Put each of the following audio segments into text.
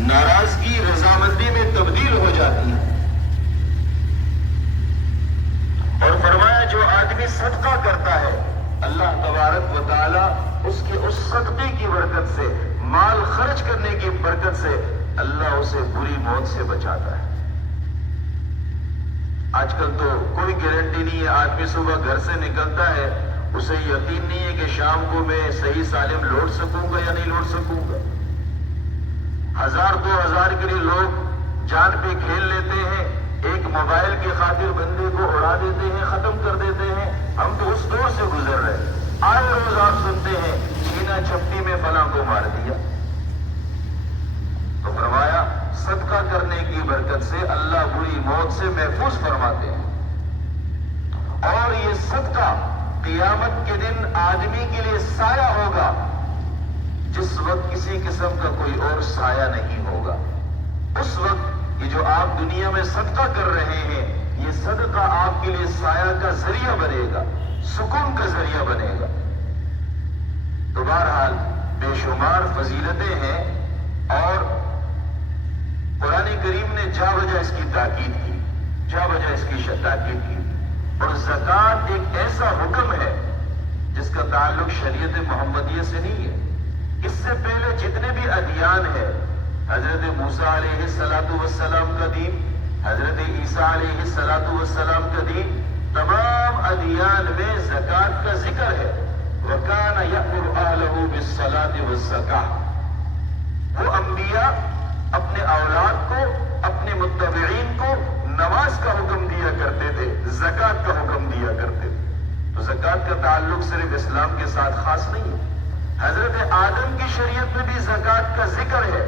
ناراضگی رضامندی میں تبدیل ہو جاتی ہے۔ اور فرمایا جو آدمی صدقہ کرتا ہے اللہ تبارک و تعالی اس کے اس صدقے کی برکت سے، مال خرچ کرنے کی برکت سے اللہ اسے بری موت سے بچاتا ہے۔ آج کل تو کوئی گارنٹی نہیں ہے، آدمی صبح گھر سے نکلتا ہے، اسے یقین نہیں ہے کہ شام کو میں صحیح سالم لوٹ سکوں گا یا نہیں لوٹ سکوں گا۔ 1000 2000 کے لیے لوگ جان پہ کھیل لیتے ہیں، ایک موبائل کی خاطر بندے کو اڑا دیتے ہیں، ختم کر دیتے ہیں۔ ہم تو اس دور سے گزر رہے ہیں۔ آئے روز آپ سنتے ہیں چھینا چھپٹی میں فلاں کو مار دیا۔ تو فرمایا صدقہ کرنے کی برکت سے اللہ بری موت سے محفوظ فرماتے ہیں۔ اور یہ صدقہ قیامت کے دن آدمی کے لیے سایہ ہوگا جس وقت کسی قسم کا کوئی اور سایہ نہیں ہوگا۔ اس وقت یہ جو آپ دنیا میں صدقہ کر رہے ہیں، یہ صدقہ آپ کے لیے سایہ کا ذریعہ بنے گا، سکون کا ذریعہ بنے گا۔ تو بہرحال بے شمار فضیلتیں ہیں، اور قرآن کریم نے جا بجا اس کی تاکید کی، جا بجا اس کی تاکید کی۔ اور زکوٰۃ ایک ایسا حکم ہے جس کا تعلق شریعت محمدیہ سے نہیں ہے۔ اس سے پہلے جتنے بھی ادیان ہیں، حضرت موسیٰ علیہ السلام کا دین، حضرت عیسیٰ علیہ السلام کا دین، تمام ادیان میں زکوٰۃ کا ذکر ہے۔ وَكَانَ يَأْمُرُ أَهْلَهُ بِالصَّلَاةِ وَالزَّكَاةِ۔ وہ انبیاء اپنے اولاد کو، اپنے متبعین کو نماز کا حکم دیا کرتے تھے، زکوٰۃ کا حکم دیا کرتے تھے۔ تو زکوٰۃ کا تعلق صرف اسلام کے ساتھ خاص نہیں ہے۔ حضرت آدم کی شریعت میں بھی زکوٰۃ کا ذکر ہے۔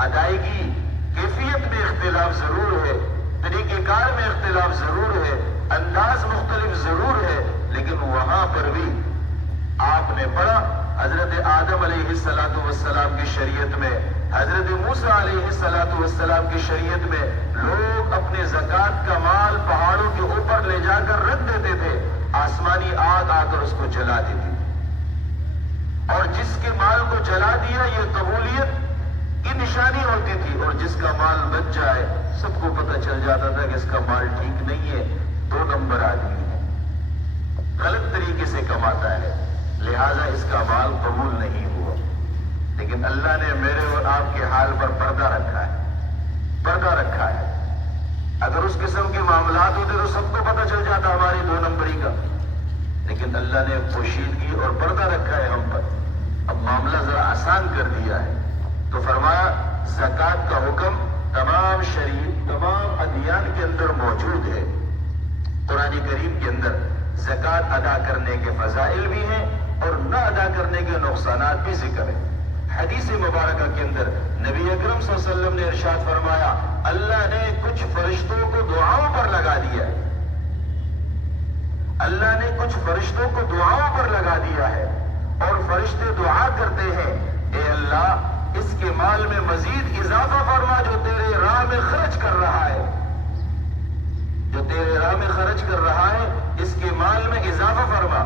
ادائیگی کیفیت میں اختلاف ضرور ہے، طریقہ کار میں اختلاف ضرور ہے، انداز مختلف ضرور ہے، لیکن وہاں پر بھی آپ نے پڑھا حضرت آدم علیہ السلام کی شریعت میں، حضرت موسیٰ علیہ السلام کی شریعت میں لوگ اپنے زکوٰۃ کا مال پہاڑوں کے اوپر لے جا کر رکھ دیتے تھے، آسمانی آگ آ کر اس کو جلا دیتی، اور جس کے مال کو جلا دیا یہ قبولیت کی نشانی ہوتی تھی، اور جس کا مال بچ جائے سب کو پتہ چل جاتا تھا کہ اس کا مال ٹھیک نہیں ہے، 2 نمبر آدمی ہے، غلط طریقے سے کماتا ہے، لہذا اس کا مال قبول نہیں ہوا۔ لیکن اللہ نے میرے اور آپ کے حال پر پردہ رکھا ہے، پردہ رکھا ہے۔ اگر اس قسم کے معاملات ہوتے تو سب کو پتہ چل جاتا ہماری 2 نمبری کا، لیکن اللہ نے پوشیدگی اور پردہ رکھا ہے ہم پر، اب معاملہ ذرا آسان کر دیا ہے۔ تو فرمایا زکوٰۃ کا حکم تمام شریعت، تمام ادیان کے اندر موجود ہے۔ قرآن کریم کے اندر زکوٰۃ ادا کرنے کے فضائل بھی ہیں اور نہ ادا کرنے کے نقصانات بھی ذکر ہیں۔ حدیث مبارکہ کے اندر نبی اکرم صلی اللہ علیہ وسلم نے ارشاد فرمایا اللہ نے کچھ فرشتوں کو دعاؤں پر لگا دیا ہے، اللہ نے کچھ فرشتوں کو دعاؤں پر لگا دیا ہے، اور فرشتے دعا کرتے ہیں اے اللہ اس کے مال میں مزید اضافہ فرما جو تیرے راہ میں خرچ کر رہا ہے، جو تیرے راہ میں خرچ کر رہا ہے اس کے مال میں اضافہ فرما۔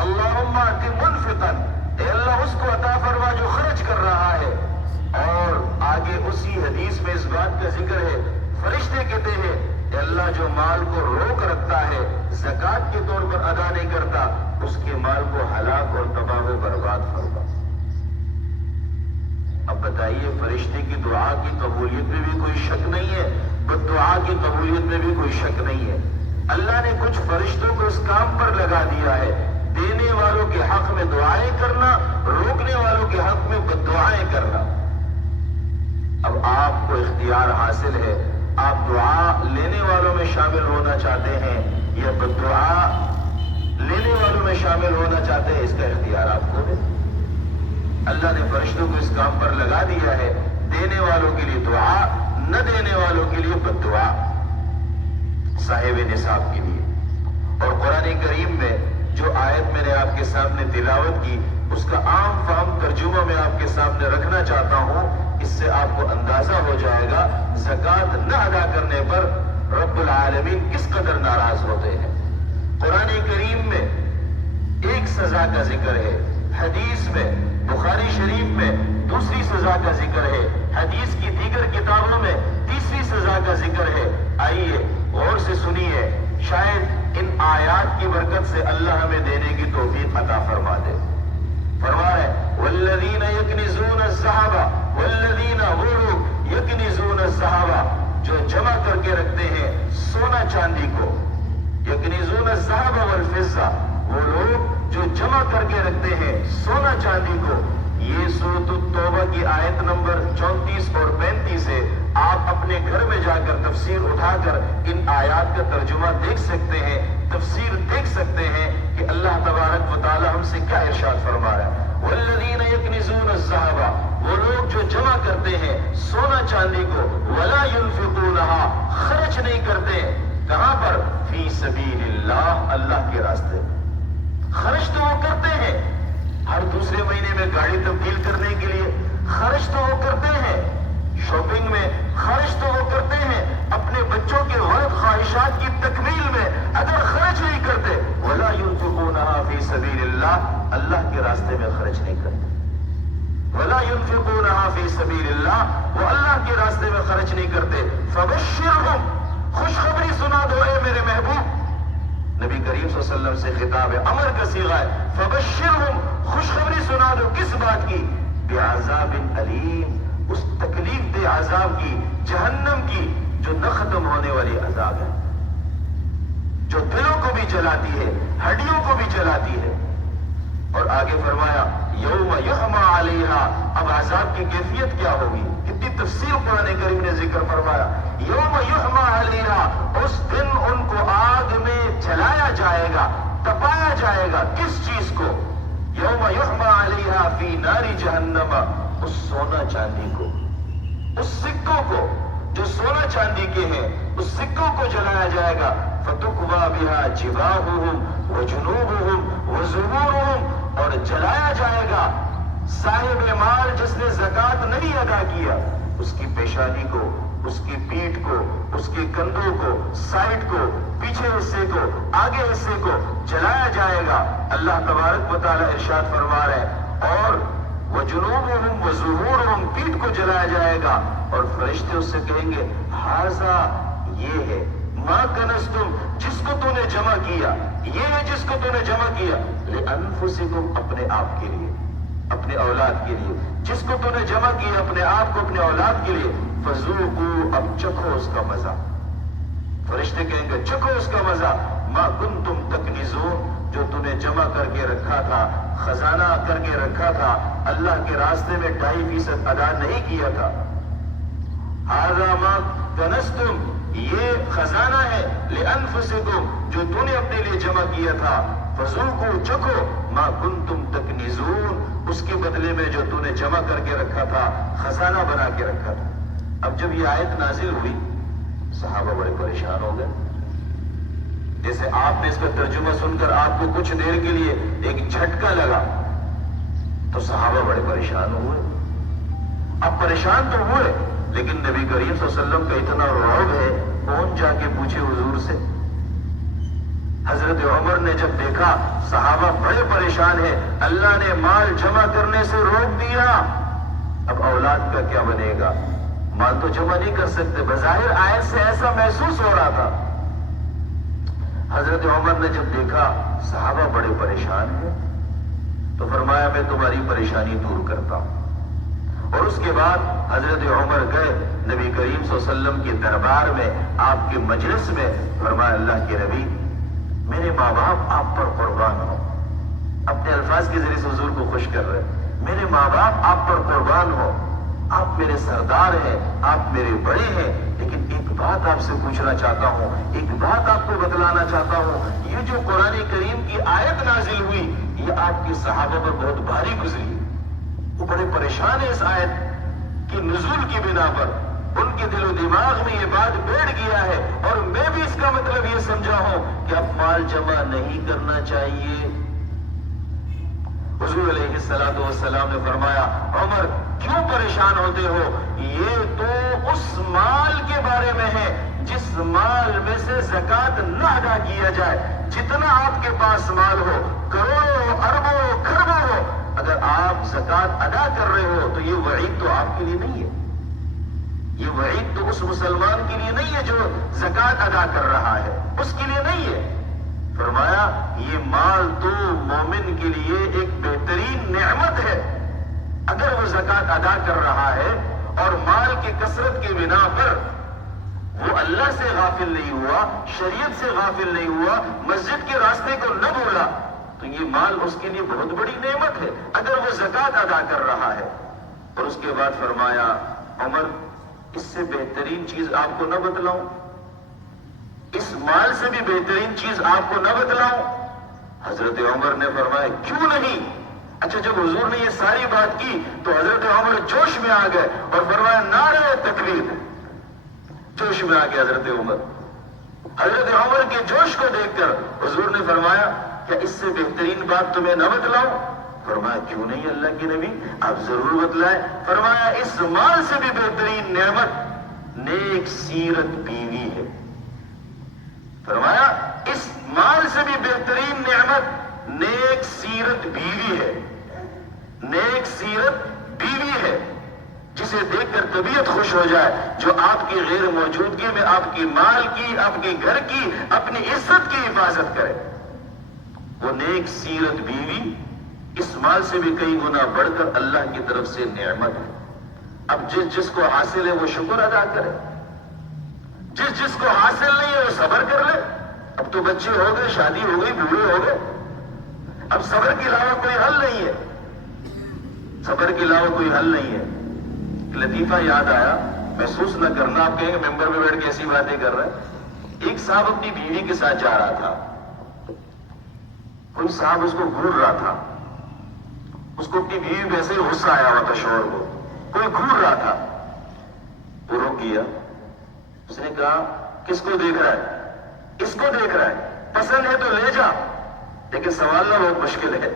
اللہم آتی منفقاً، اے اللہ اس کو عطا فرما جو خرچ کر رہا ہے۔ اور آگے اسی حدیث میں اس بات کا ذکر ہے، فرشتے کہتے ہیں کہ اللہ جو مال کو روک رکھتا ہے، زکوٰۃ کے طور پر ادا نہیں کرتا، اس کے مال کو ہلاک اور تباہ و برباد فرما۔ اب بتائیے فرشتے کی دعا کی قبولیت میں بھی کوئی شک نہیں ہے، بد دعا کی قبولیت میں بھی کوئی شک نہیں ہے۔ اللہ نے کچھ فرشتوں کو اس کام پر لگا دیا ہے، دینے والوں کے حق میں دعائیں کرنا، روکنے والوں کے حق میں بد دعائیں کرنا۔ اب آپ کو اختیار حاصل ہے، آپ دعا لینے والوں میں شامل ہونا چاہتے ہیں یا بد دعا لینے والوں میں شامل ہونا چاہتے ہیں، اس کا اختیار آپ کو ہے۔ اللہ نے فرشتوں کو اس کام پر لگا دیا ہے، دینے والوں کے لیے دعا، نہ دینے والوں کے لیے بد دعا، صاحب نصاب کے لیے۔ اور قرآن کریم میں جو آیت میں نے آپ کے سامنے تلاوت کی اس کا عام فہم ترجمہ میں آپ کے سامنے رکھنا چاہتا ہوں، اس سے آپ کو اندازہ ہو جائے گا زکوٰۃ نہ ادا کرنے پر رب العالمین کس قدر ناراض ہوتے ہیں۔ قرآن کریم میں ایک سزا کا ذکر ہے، حدیث میں بخاری شریف میں دوسری سزا کا ذکر ہے، حدیث سے سنیے، شاید ان آیات کی برکت سے اللہ ہمیں دینے کی توفیق عطا فرما دے۔ فرما رہے والذین یکنزون الذھب، والذین وہ لوگ یکنزون الذھب جو جمع کر کے رکھتے ہیں سونا چاندی کو، یکنزون الذھب والفضہ وہ لوگ جو جمع کر کے رکھتے ہیں سونا چاندی کو۔ یہ سورۃ التوبہ کی آیت نمبر 34 اور 35 ہے۔ آپ اپنے گھر میں جا کر تفسیر اٹھا کر ان آیات کا ترجمہ دیکھ سکتے ہیں، تفسیر دیکھ سکتے ہیں کہ اللہ تبارک و تعالی ہم سے کیا ارشاد فرما رہا ہے۔ والذین یکنزون الذھب وہ لوگ جو جمع کرتے ہیں سونا چاندی کو، ولا ينفقونها خرچ نہیں کرتے، کہاں پر؟ فی سبیل اللہ، اللہ کے راستے میں۔ خرچ تو وہ کرتے ہیں، ہر دوسرے مہینے میں گاڑی تبدیل کرنے کے لیے خرچ تو وہ کرتے ہیں، شاپنگ میں خرچ تو وہ کرتے ہیں، اپنے بچوں کے غلط خواہشات کی تکمیل میں اگر خرچ نہیں کرتے، ولا ينفقونها فی سبیل اللہ، اللہ کے راستے میں خرچ نہیں کرتے، ولا ينفقونها فی سبیل اللہ، وہ اللہ کے راستے میں خرچ نہیں کرتے۔ فبشرہم خوشخبری سنا دو اے میرے محبوب، نبی کریم صلی اللہ علیہ وسلم سے خطاب ہے، امر کا صیغہ ہے۔ فبشرہم خوشخبری سنا دو، کس بات کی؟ بعذاب علیم، اس تکلیف دہ عذاب کی، جہنم کی، جو نہ ختم ہونے والی عذاب ہے، جو دلوں کو بھی جلاتی ہے، ہڈیوں کو بھی جلاتی ہے۔ اور آگے فرمایا یوم یحمى علیہا، اب عذاب کی کیفیت کیا ہوگی؟ کتنی تفصیل قرآن کریم نے ذکر فرمایا۔ یوم یحمى علیہا، اس دن ان کو آگ میں جلایا جائے گا، تپایا جائے گا، کس چیز کو؟ یوم یحمى علیہا فی نار جہنم، اس سونا چاندی کو، اس سکوں کو جو سونا چاندی کے ہیں، اس سکوں کو جلایا جائے گا۔ فتکوی بہا جباہہم وجنوبہم وظہورہم، اور جلایا جائے گا صاحب مال جس نے زکوٰۃ نہیں ادا کیا، اس کی پیشانی کو، اس کی پیٹھ کو، اس کے کندھوں کو، سائڈ کو، پیچھے حصے کو، آگے حصے کو جلایا جائے گا۔ اللہ تبارک و تعالی ارشاد فرما رہے ہیں، اور وجنوبہم وظہورہم، پیٹھ کو جلایا جائے گا، اور فرشتے اس سے کہیں گے ھذا، یہ ہے، ما کنزتم، جس کو تو نے جمع کیا، یہ ہے جس کو تو نے جمع کیا، لانفسکم، اپنے آپ کے لیے، اپنے اولاد کے لیے، جس کو تو نے جمع کیا اپنے آپ کو، اپنے اولاد کے لیے، فذوقوا، اب چکھو اس کا مزہ۔ فرشتے کہیں گے چکھو اس کا مزہ، ما کنتم تکنزون، جو تو نے جمع کر کے رکھا تھا، خزانہ کر کے رکھا تھا، اللہ کے راستے میں 2.5% ادا نہیں کیا تھا۔ ھذا ما کنزتم، یہ خزانہ ہے، لانفسکم، جو تو نے اپنے لیے جمع کیا تھا، فذوقوا، چکھو، ما کنتم تکنزون، اس کے بدلے میں جو تو نے جمع کر کے رکھا تھا، خزانہ بنا کے رکھا تھا۔ اب جب یہ آیت نازل ہوئی، صحابہ بڑے پریشان ہو گئے۔ جیسے آپ نے اس کا ترجمہ سن کر آپ کو کچھ دیر کے لیے ایک جھٹکا لگا، تو صحابہ بڑے پریشان ہوئے۔ اب پریشان تو ہوئے، لیکن نبی کریم صلی اللہ علیہ وسلم کا اتنا رعب ہے، کون جا کے پوچھے حضور سے؟ حضرت عمر نے جب دیکھا صحابہ بڑے پریشان ہیں، اللہ نے مال جمع کرنے سے روک دیا، اب اولاد کا کیا بنے گا؟ مال تو جمع نہیں کر سکتے، بظاہر آیت سے ایسا محسوس ہو رہا تھا۔ حضرت عمر نے جب دیکھا صحابہ بڑے پریشان ہیں، تو فرمایا میں تمہاری پریشانی دور کرتا ہوں۔ اور اس کے بعد حضرت عمر گئے نبی کریم صلی اللہ علیہ وسلم کے دربار میں، آپ کے مجلس میں، فرمایا اللہ کے نبی، میرے ماں باپ آپ پر قربان ہو، اپنے الفاظ کے ذریعے سے حضور کو خوش کر رہے، میرے ماں باپ آپ پر قربان ہو، آپ میرے سردار ہیں، آپ میرے بڑے ہیں، لیکن ایک بات آپ سے پوچھنا چاہتا ہوں، ایک بات آپ کو بتلانا چاہتا ہوں، یہ جو قرآن کریم کی آیت نازل ہوئی، یہ آپ کے صحابہ پر بہت بھاری گزری، وہ بڑے پریشان ہیں اس آیت کی نزول کی بنا پر، ان کے دل و دماغ میں یہ بات بیٹھ گیا ہے، اور میں بھی اس کا مطلب یہ سمجھا ہوں کہ اب مال جمع نہیں کرنا چاہیے۔ حضور علیہ السلام نے فرمایا عمر کیوں پریشان ہوتے ہو؟ یہ تو اس مال کے بارے میں ہے جس مال میں سے زکوٰۃ نہ ادا کیا جائے۔ جتنا آپ کے پاس مال ہو، کروڑوں اربوں کھربوں ہو، اگر آپ زکوٰۃ ادا کر رہے ہو تو یہ وعید تو آپ کے لیے نہیں ہے، یہ وعید تو اس مسلمان کے لیے نہیں ہے جو زکات ادا کر رہا ہے، اس کے لیے نہیں ہے۔ فرمایا یہ مال تو مومن کے لیے ایک بہترین نعمت ہے، اگر وہ زکات ادا کر رہا ہے اور مال کی کثرت کی بنا پر وہ اللہ سے غافل نہیں ہوا، شریعت سے غافل نہیں ہوا، مسجد کے راستے کو نہ بھولا، تو یہ مال اس کے لیے بہت بڑی نعمت ہے اگر وہ زکات ادا کر رہا ہے۔ اور اس کے بعد فرمایا عمر اس سے بہترین چیز آپ کو نہ بتلاؤں، اس مال سے بھی بہترین چیز آپ کو نہ بتلاؤں؟ حضرت عمر نے فرمایا کیوں نہیں؟ اچھا جب حضور نے یہ ساری بات کی تو حضرت عمر جوش میں آ گئے اور فرمایا نعرہ تکبیر، جوش میں آ گئے حضرت عمر۔ حضرت عمر کے جوش کو دیکھ کر حضور نے فرمایا کیا اس سے بہترین بات تمہیں نہ بتلاؤں؟ فرمایا کیوں نہیں اللہ کے نبی، آپ ضرور بتلائیں۔ فرمایا اس مال سے بھی بہترین نعمت نیک سیرت بیوی ہے۔ فرمایا اس مال سے بھی بہترین نعمت نیک سیرت بیوی ہے، نیک سیرت بیوی ہے، جسے دیکھ کر طبیعت خوش ہو جائے، جو آپ کی غیر موجودگی میں آپ کی مال کی، آپ کے گھر کی، اپنی عزت کی حفاظت کرے، وہ نیک سیرت بیوی اس مال سے بھی کئی گنا بڑھ کر اللہ کی طرف سے نعمت ہے۔ اب جس کو حاصل ہے وہ شکر ادا کرے، جس کو حاصل نہیں ہے وہ صبر کر لے۔ اب تو بچے ہو گئے، شادی ہو گئی، بوڑھے ہو گئے، اب صبر کے علاوہ کوئی حل نہیں ہے، صبر کے علاوہ کوئی حل نہیں ہے۔ لطیفہ یاد آیا، محسوس نہ کرنا، آپ کہیں گے ممبر میں بیٹھ کے ایسی باتیں کر رہے ہیں۔ ایک صاحب اپنی بیوی کے ساتھ جا رہا تھا، کوئی صاحب اس کو گھور رہا تھا، اس کو اپنی بیوی پہ ایسے ہی غصہ آیا ہوا تھا، شوہر کو کوئی گھور رہا تھا، وہ روک گیا، اس نے کہا کس کو دیکھ رہا ہے؟ اس کو دیکھ رہا ہے، پسند ہے تو لے جا، لیکن سنبھالنا بہت مشکل ہے،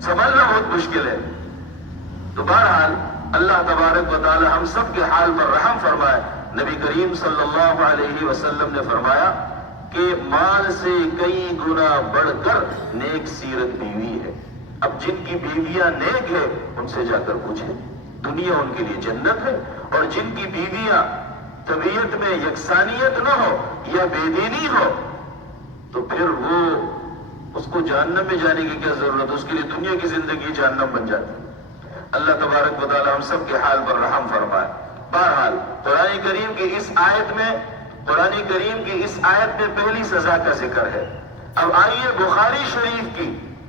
سنبھالنا بہت مشکل ہے۔ تو بہرحال اللہ تبارک و تعالی ہم سب کے حال پر رحم فرمائے۔ نبی کریم صلی اللہ علیہ وسلم نے فرمایا کہ مال سے کئی گنا بڑھ کر نیک سیرت بیوی ہے۔ اب جن کی بیویاں نیک ہے ان سے جا کر پوچھیں، دنیا ان کے لیے جنت ہے، اور جن کی بیویاں طبیعت میں یکسانیت نہ ہو یا بے دینی ہو تو پھر وہ اس کو جہنم میں جانے کی کیا ضرورت ہے، اس کے لیے دنیا کی زندگی جہنم بن جاتی ہے۔ اللہ تبارک و تعالی ہم سب کے حال پر رحم فرمائے۔ بہرحال قرآن کریم کی اس آیت میں پہلی سزا کا ذکر ہے۔ اب آئیے بخاری شریف کی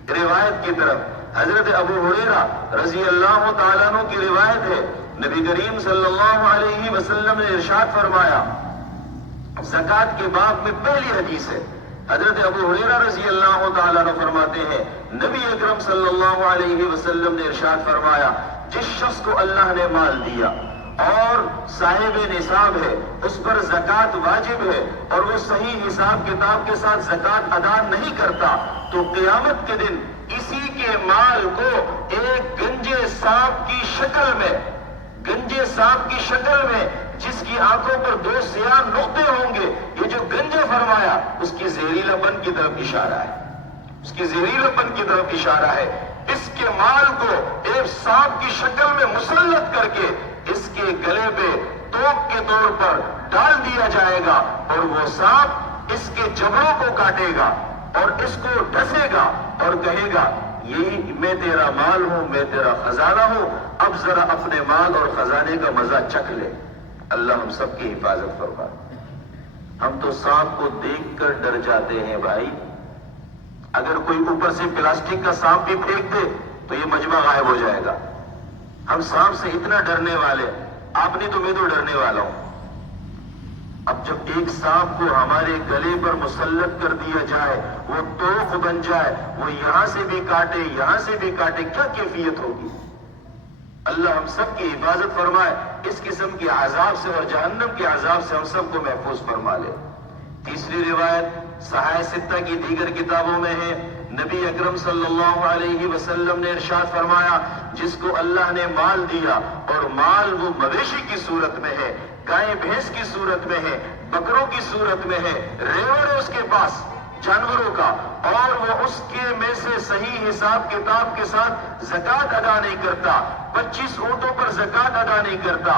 روایت کی طرف۔ حضرت ابو ہریرہ رضی اللہ تعالیٰ عنہ کی روایت ہے، نبی کریم صلی اللہ علیہ وسلم نے ارشاد فرمایا، زکوٰۃ کے باب میں پہلی حدیث ہے، حضرت ابو ہریرہ رضی اللہ تعالیٰ عنہ فرماتے ہیں نبی اکرم صلی اللہ علیہ وسلم نے ارشاد فرمایا، جس شخص کو اللہ نے مال دیا اور صاحب نصاب ہے، اس پر زکوٰۃ واجب ہے، اور وہ صحیح حساب کتاب کے ساتھ زکوٰۃ ادا نہیں کرتا، تو قیامت کے دن اسی کے مال کو ایک گنجے سانپ کی شکل میں جس کی آنکھوں پر 2 سیاہ نقطے ہوں گے، یہ جو گنجے فرمایا اس کی زہریلا پن کی طرف اشارہ ہے، اس کی زہریلا پن کی طرف اشارہ ہے۔ اس کے مال کو ایک سانپ کی شکل میں مسلط کر کے اس کے گلے پہ توپ کے طور پر ڈال دیا جائے گا، اور وہ سانپ اس کے جبڑوں کو کاٹے گا اور اس کو ڈسے گا اور کہے گا یہی میں تیرا مال ہوں، میں تیرا خزانہ ہوں، اب ذرا اپنے مال اور خزانے کا مزہ چکھ لے۔ اللہ ہم سب کی حفاظت فرمائے۔ ہم تو سانپ کو دیکھ کر ڈر جاتے ہیں بھائی، اگر کوئی اوپر سے پلاسٹک کا سانپ بھی پھینک دے تو یہ مجمع غائب ہو جائے گا۔ ہم سانپ سے اتنا ڈرنے والے، آپ نہیں تو میں تو ڈرنے والا ہوں۔ اب جب ایک سانپ کو ہمارے گلے پر مسلط کر دیا جائے، وہ توق بن جائے، وہ یہاں سے بھی کاٹے یہاں سے بھی کاٹے، کیا کیفیت ہوگی؟ اللہ ہم سب کی حفاظت فرمائے اس قسم کے عذاب سے اور جہنم کے عذاب سے ہم سب کو محفوظ فرما لے۔ تیسری روایت صحائح ستہ کی دیگر کتابوں میں ہے، نبی اکرم صلی اللہ علیہ وسلم نے ارشاد فرمایا، جس کو اللہ نے مال دیا اور مال وہ مویشی کی صورت میں ہے، گائے بھینس کی صورت میں ہے، بکروں کی صورت میں ہے، ریوڑ ہے اس کے پاس، جانوروں کا، اور وہ اس کے میں سے صحیح حساب کتاب کے ساتھ زکوٰۃ ادا نہیں کرتا، 25 اونٹوں پر زکوٰۃ ادا نہیں کرتا،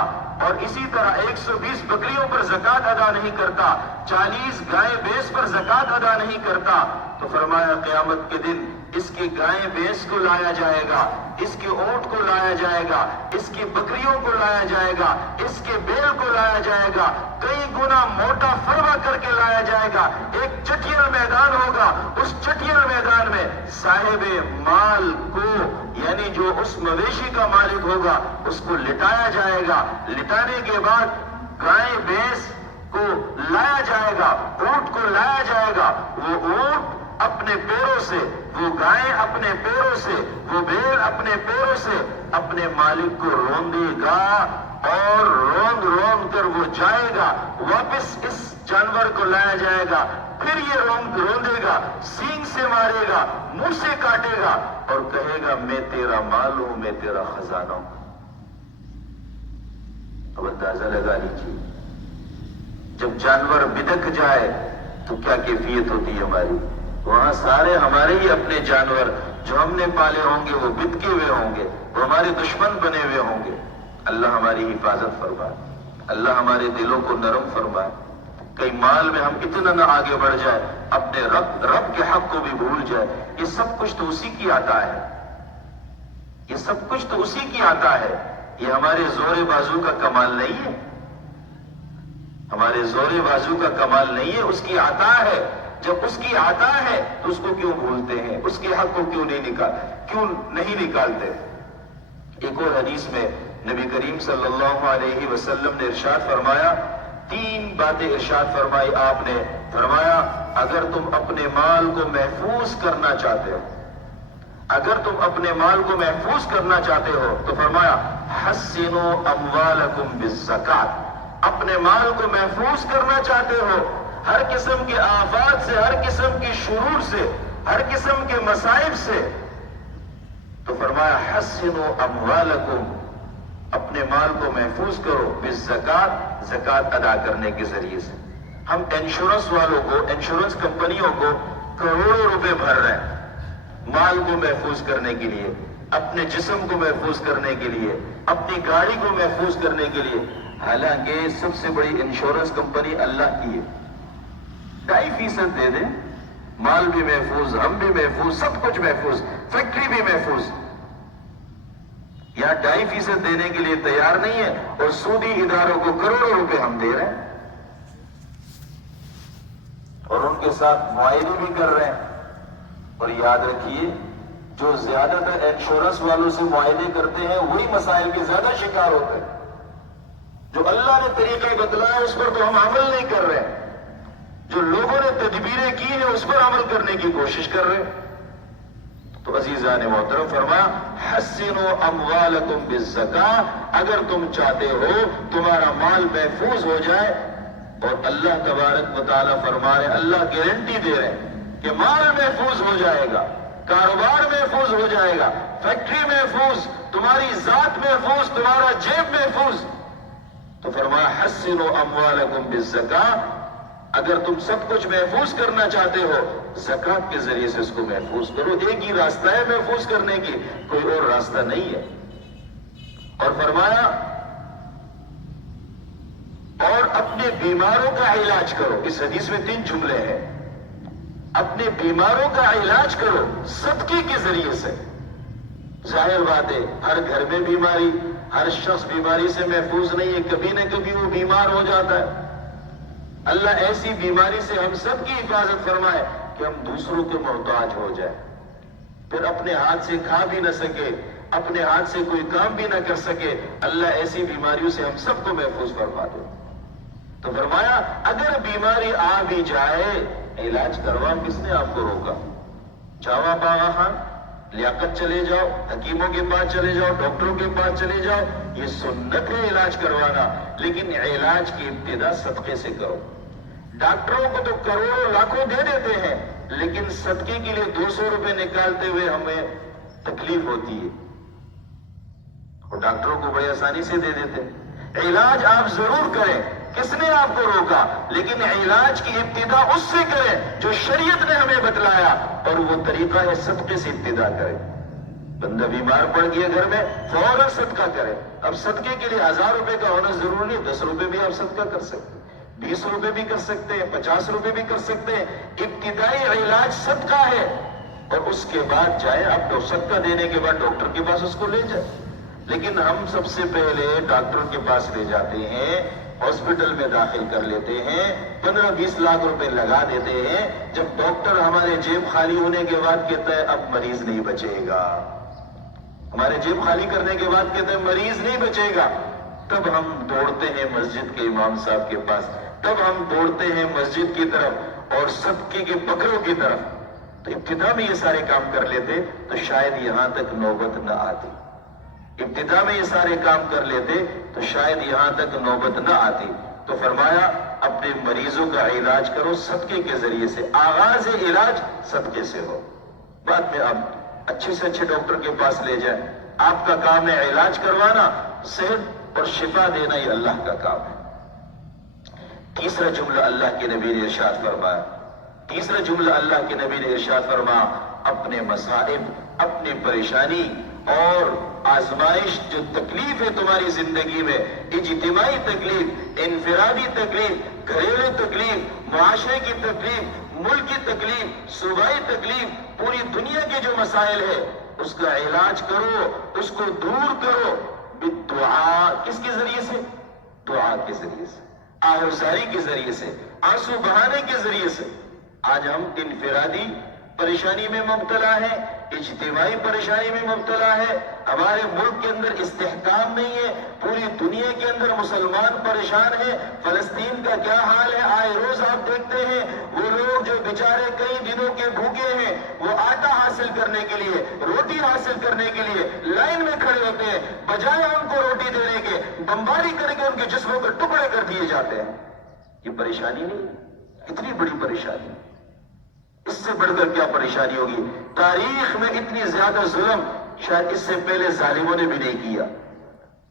اور اسی طرح 120 بکریوں پر زکوٰۃ ادا نہیں کرتا، 40 گائے بھینس پر زکوٰۃ ادا نہیں کرتا، تو فرمایا قیامت کے دن اس کی گائے بھینس کو لایا جائے گا، اس کے اونٹ کو لایا جائے گا، اس کی بکریوں کو لایا جائے گا، اس کے بیل کو لایا جائے گا، کئی گنا موٹا فرما کر کے لایا جائے گا، ایک چٹیل میدان ہوگا، اس چٹیل میدان میں صاحب مال کو، یعنی جو اس مویشی کا مالک ہوگا، اس کو لٹایا جائے گا، لٹانے کے بعد گائے بھینس کو لایا جائے گا، اونٹ کو لایا جائے گا، وہ اونٹ اپنے پیروں سے، وہ گائے اپنے پیروں سے، وہ بیل اپنے پیروں سے اپنے مالک کو روندے گا، اور روند روند کر وہ جائے گا، واپس اس جانور کو لایا جائے گا، پھر یہ روندے گا، سینگ سے مارے گا، منہ سے کاٹے گا، اور کہے گا میں تیرا مال ہوں، میں تیرا خزانہ ہوں۔ اب اندازہ لگا لیجیے، جب جانور بدک جائے تو کیا کیفیت ہوتی ہے ہماری، وہاں سارے ہمارے ہی اپنے جانور جو ہم نے پالے ہوں گے وہ بدکے ہوئے ہوں گے، وہ ہمارے دشمن بنے ہوئے ہوں گے۔ اللہ ہماری حفاظت فرمائے، اللہ ہمارے دلوں کو نرم فرمائے، کئی مال میں ہم اتنا نہ آگے بڑھ جائے، اپنے رب کے حق کو بھی بھول جائے۔ یہ سب کچھ تو اسی کی عطا ہے، یہ سب کچھ تو اسی کی عطا ہے، یہ ہمارے زور بازو کا کمال نہیں ہے، ہمارے زور بازو کا کمال نہیں ہے، اس کی عطا ہے۔ جب اس کی عطا ہے تو اس کو کیوں بھولتے ہیں، اس کے حق کو کیوں نہیں نکالتے۔ ایک اور حدیث میں نبی کریم صلی اللہ علیہ وسلم نے ارشاد فرمایا، 3 باتیں ارشاد فرمائی آپ نے، فرمایا اگر تم اپنے مال کو محفوظ کرنا چاہتے ہو، اگر تم اپنے مال کو محفوظ کرنا چاہتے ہو تو فرمایا حسنوا اموالکم بالزکات، اپنے مال کو محفوظ کرنا چاہتے ہو ہر قسم کے آفات سے، ہر قسم کی شرور سے، ہر قسم کے مصائب سے، تو فرمایا حسنوا اموالکم، اپنے مال کو محفوظ کرو بالزکات، زکات ادا کرنے کے ذریعے سے۔ ہم انشورنس والوں کو، انشورنس کمپنیوں کو کروڑوں روپے بھر رہے ہیں مال کو محفوظ کرنے کے لیے، اپنے جسم کو محفوظ کرنے کے لیے، اپنی گاڑی کو محفوظ کرنے کے لیے، حالانکہ سب سے بڑی انشورنس کمپنی اللہ کی ہے۔ 2.5% دے دیں، مال بھی محفوظ، ہم بھی محفوظ، سب کچھ محفوظ، فیکٹری بھی محفوظ، یا 2.5% دینے کے لیے تیار نہیں ہے، اور سودی اداروں کو کروڑوں روپے ہم دے رہے ہیں، اور ان کے ساتھ معاہدے بھی کر رہے ہیں۔ اور یاد رکھیے، جو زیادہ تر انشورنس والوں سے معاہدے کرتے ہیں وہی مسائل کے زیادہ شکار ہوتے ہیں۔ جو اللہ نے طریقہ بتلایا اس پر تو ہم عمل نہیں کر رہے ہیں، جو لوگوں نے تدبیریں کی ہیں اس پر عمل کرنے کی کوشش کر رہے ہیں۔ تو عزیزان محترم فرمایا حسنوا اموالکم بالزکاۃ، اگر تم چاہتے ہو تمہارا مال محفوظ ہو جائے، اور اللہ تبارک و تعالیٰ فرما رہے، اللہ گارنٹی دے رہے ہیں کہ مال محفوظ ہو جائے گا، کاروبار محفوظ ہو جائے گا، فیکٹری محفوظ، تمہاری ذات محفوظ، تمہارا جیب محفوظ۔ تو فرمایا حسنوا اموالکم بالزکاۃ، اگر تم سب کچھ محفوظ کرنا چاہتے ہو زکات کے ذریعے سے اس کو محفوظ کرو۔ ایک ہی راستہ ہے محفوظ کرنے کی، کوئی اور راستہ نہیں ہے۔ اور فرمایا اور اپنے بیماروں کا علاج کرو، اس حدیث میں 3 جملے ہیں، اپنے بیماروں کا علاج کرو صدقے کے ذریعے سے۔ ظاہر بات ہے ہر گھر میں بیماری، ہر شخص بیماری سے محفوظ نہیں ہے، کبھی نہ کبھی وہ بیمار ہو جاتا ہے۔ اللہ ایسی بیماری سے ہم سب کی حفاظت فرمائے کہ ہم دوسروں کے محتاج ہو جائیں، پھر اپنے ہاتھ سے کھا بھی نہ سکے، اپنے ہاتھ سے کوئی کام بھی نہ کر سکے۔ اللہ ایسی بیماریوں سے ہم سب کو محفوظ فرما دے۔ تو فرمایا اگر بیماری آ بھی جائے علاج کروا، کس نے آپ کو روکا؟ جاؤ آپ آغا خان، لیاقت چلے جاؤ، حکیموں کے پاس چلے جاؤ، ڈاکٹروں کے پاس چلے جاؤ، یہ سنت ہے علاج کروانا، لیکن علاج کی ابتدا صدقے سے کرو۔ ڈاکٹروں کو تو کروڑوں لاکھوں دے دیتے ہیں، لیکن صدقے کے لیے 200 روپے نکالتے ہوئے ہمیں تکلیف ہوتی ہے، اور ڈاکٹروں کو بڑی آسانی سے دے دیتے ہیں۔ علاج آپ ضرور کریں، کس نے آپ کو روکا؟ لیکن علاج کی ابتدا اس سے کریں جو شریعت نے ہمیں بتلایا، اور وہ طریقہ ہے صدقے سے ابتدا کریں۔ بندہ بیمار پڑ گیا گھر میں، فوراً صدقہ کرے۔ اب صدقے کے لیے 1000 روپے کا ہونا ضروری نہیں، 10 روپے بھی آپ صدقہ کر سکتے ہیں، 20 روپے بھی کر سکتے ہیں، 50 روپے بھی کر سکتے ہیں۔ ابتدائی علاج صدقہ ہے، اور اس کے بعد جائیں آپ صدقہ دینے کے بعد ڈاکٹر کے پاس اس کو لے جائیں۔ لیکن ہم سب سے پہلے ڈاکٹر کے پاس لے جاتے ہیں، ہاسپٹل میں داخل کر لیتے ہیں، 15-20 لاکھ روپے لگا دیتے ہیں۔ جب ڈاکٹر ہمارے جیب خالی ہونے کے بعد کہتا ہے اب مریض نہیں بچے گا، ہمارے جیب خالی کرنے کے بعد کہتے ہیں مریض نہیں بچے گا، تب ہم دوڑتے ہیں مسجد کے امام صاحب کے پاس، تب ہم دوڑتے ہیں مسجد کی طرف اور صدقے کے بکروں کی طرف۔ تو ابتدا میں یہ سارے کام کر لیتے تو شاید یہاں تک نوبت نہ آتی، ابتدا میں یہ سارے کام کر لیتے تو شاید یہاں تک نوبت نہ آتی۔ تو فرمایا اپنے مریضوں کا علاج کرو صدقے کے ذریعے سے، آغاز علاج صدقے سے ہو، بعد میں آپ اچھے سے اچھے ڈاکٹر کے پاس لے جائیں۔ آپ کا کام ہے علاج کروانا، صحت اور شفا دینا یہ اللہ کا کام ہے۔ تیسرا جملہ اللہ کے نبی نے ارشاد فرمایا، تیسرا جملہ اللہ کے نبی نے ارشاد فرمایا، اپنے مصائب، اپنی پریشانی اور آزمائش، جو تکلیف ہے تمہاری زندگی میں، اجتماعی تکلیف، انفرادی تکلیف، گھریلو تکلیف، معاشرے کی تکلیف، ملک کی تکلیف، صوبائی تکلیف، پوری دنیا کے جو مسائل ہے اس کا علاج کرو، اس کو دور کرو بالدعاء۔ کس کے ذریعے سے؟ دعا کے ذریعے سے، آہوزاری کے ذریعے سے، آنسو بہانے کے ذریعے سے۔ آج ہم انفرادی پریشانی میں مبتلا ہے، اجتماعی پریشانی میں مبتلا ہے، ہمارے ملک کے اندر استحکام نہیں ہے، پوری دنیا کے اندر مسلمان پریشان ہیں۔ فلسطین کا کیا حال ہے آئے روز آپ دیکھتے ہیں، وہ لوگ جو بیچارے کئی دنوں کے بھوکے ہیں، وہ آٹا حاصل کرنے کے لیے، روٹی حاصل کرنے کے لیے لائن میں کھڑے ہوتے ہیں، بجائے ان کو روٹی دینے کے بمباری کر کے ان کے جسموں کے ٹکڑے کر دیے جاتے ہیں۔ یہ پریشانی نہیں، اتنی بڑی پریشانی، اس سے بڑھ کر کیا پریشانی ہوگی؟ تاریخ میں اتنی زیادہ ظلم شاید اس سے پہلے ظالموں نے بھی نہیں کیا۔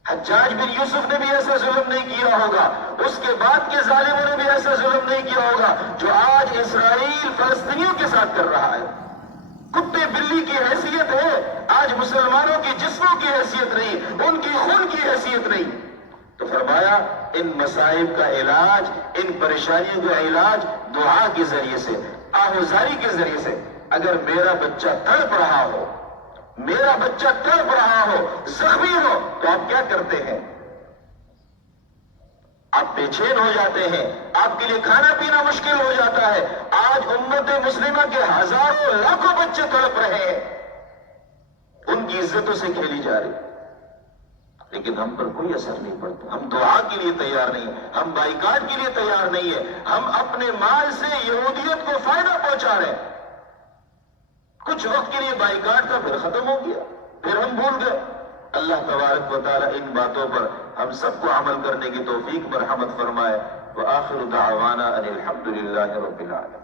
حجاج بن یوسف نے بھی ایسا ظلم نہیں کیا ہوگا، اس کے بعد کے ظالموں نے بھی ایسا ظلم نہیں کیا ہوگا جو آج اسرائیل فلسطینیوں کے ساتھ کر رہا ہے۔ کتے بلی کی حیثیت ہے، آج مسلمانوں کی جسموں کی حیثیت نہیں، ان کی خون کی حیثیت نہیں۔ تو فرمایا ان مصائب کا علاج، ان پریشانیوں کا علاج دعا کے ذریعے سے، آہوزاری کے ذریعے سے۔ اگر میرا بچہ تڑپ رہا ہو، میرا بچہ تڑپ رہا ہو، زخمی ہو، تو آپ کیا کرتے ہیں؟ آپ بے چین ہو جاتے ہیں، آپ کے لیے کھانا پینا مشکل ہو جاتا ہے۔ آج امت مسلمہ کے ہزاروں لاکھوں بچے تڑپ رہے ہیں، ان کی عزتوں سے کھیلی جا رہی، لیکن ہم پر کوئی اثر نہیں پڑتا۔ ہم دعا کے لیے تیار نہیں ہیں، ہم بائیکاٹ کے لیے تیار نہیں ہیں، ہم اپنے مال سے یہودیت کو فائدہ پہنچا رہے ہیں۔ کچھ وقت کے لیے بائیکاٹ تھا، پھر ختم ہو گیا، پھر ہم بھول گئے۔ اللہ تبارک و تعالی ان باتوں پر ہم سب کو عمل کرنے کی توفیق مرحمت فرمائے۔ وآخر دعوانا ان الحمد للہ رب العالمین۔